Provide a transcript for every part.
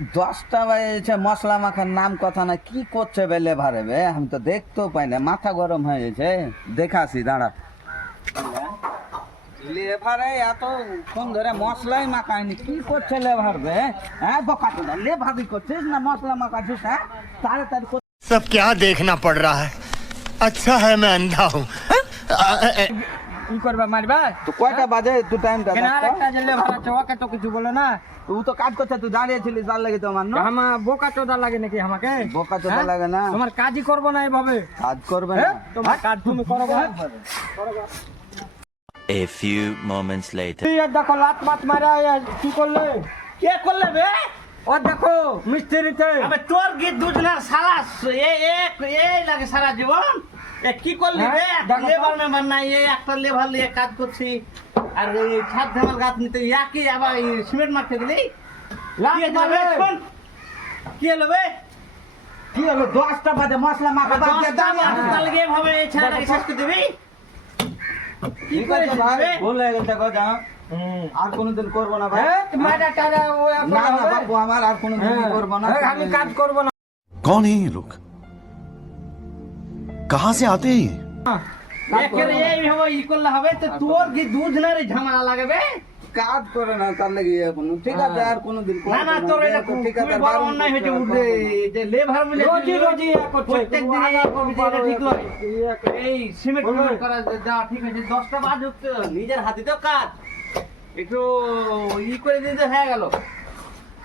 10টা বাজেছে, মশলা মাখার নাম কথা না, কি করছে বে লেভারে বে? আমি তো দেখতেও পাই না, মাথা গরম হয়ে গেছে। দেখাসি দাঁড়া। লেভারে এতক্ষণ ধরে মশলাই মাখায়নি, কি করছে লেভার বে? হ্যাঁ বকাতে না, লেভারি করছিস না মশলা মাখাছিস? হ্যাঁ তাড়াতাড়ি सब क्या देखना पड़ रहा है। अच्छा है मैं अंधा हूँ। ই করবা মারবা তো কয়টা বাজে? তুই টাইমটা কেন আর একটা জেলে ভাড়া ওকে তো কিছু বলে না। তুই তো কাজ করছে, তুই দাঁড়িয়েছিলিস, যার লাগে তো আমার না আমার বোকা চোদা লাগে নাকি আমাকে? বোকা চোদা হ্যাঁ? লাগে না? তোমার কাজই করবো না এভাবে। কাজ করবে না? হ্যাঁ? তোমার কাজ তুমি করবো না। A few moments later. তুই আর দেখো লাত মাত মারা কি করলে? কে করলে বে? ও দেখো মিস্ত্রিতে আবে তোর গীত দুজনের সারা এই লাগে সারা জীবন। এ কি করলি বে? হ্যাঁ, দেখো তো। লেবার মেম্বার নাই, এই একটা লেবার নিয়ে কাজ করছি। আর এই ছাদ ধামাল গাছ নিতে একই আবার এই সিমেন্ট মারতে গেলি। লাত কি হলো বে? মারলে। শোন। কি হলো বে? কি হলো? 10টা বাজে মশলা মাখা বাদ দিয়ে দশটা দাঁড়িয়ে মানুষ আছিস। তাহলে এভাবে এই ছেলেটাকে শেষ করে দিবি? কি ঠিক আছে করেছিস ভাই, বে? ভুল হয়ে গেছে গো, যাও। আর কোনোদিন করবো না ভাই। হ্যাঁ মারা টারা ও না না বাপু, আমার আর কোনোদিন করবো না। আমি কাজ করবো না। कौन है ये लोग? कहाँ से आते हैं ये? একের এইভাবে ই করলে হবে তো তোর কি দুজনের ঝামেলা লাগবে? কাজ করে না, তার লেগে এখন ঠিক আছে, আর কোনোদিন করবো না না তোর এটা তো ঠিক আছে, খুবই বড় বারণ অন্যায় হয়েছে করছে, উঠে করবো না। যে লেবার বলে রোজি রোজি প্রত্যেক দিন এই করবি যে এটা ঠিক নয়। এই সিমেন্ট করা যাওয়া ঠিক আছে, 10টা বাজ উঠতে নিজের হাতে তো কাজ একটু ই করে দিতে হয়ে গেল,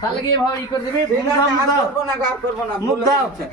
তাহলে কি এভাবে ই করে দিবি? ঠিক আছে, মুখ আর দাও, করবো না, আর করবো না, মুখ ভুল হয়ে দাও। গেছে।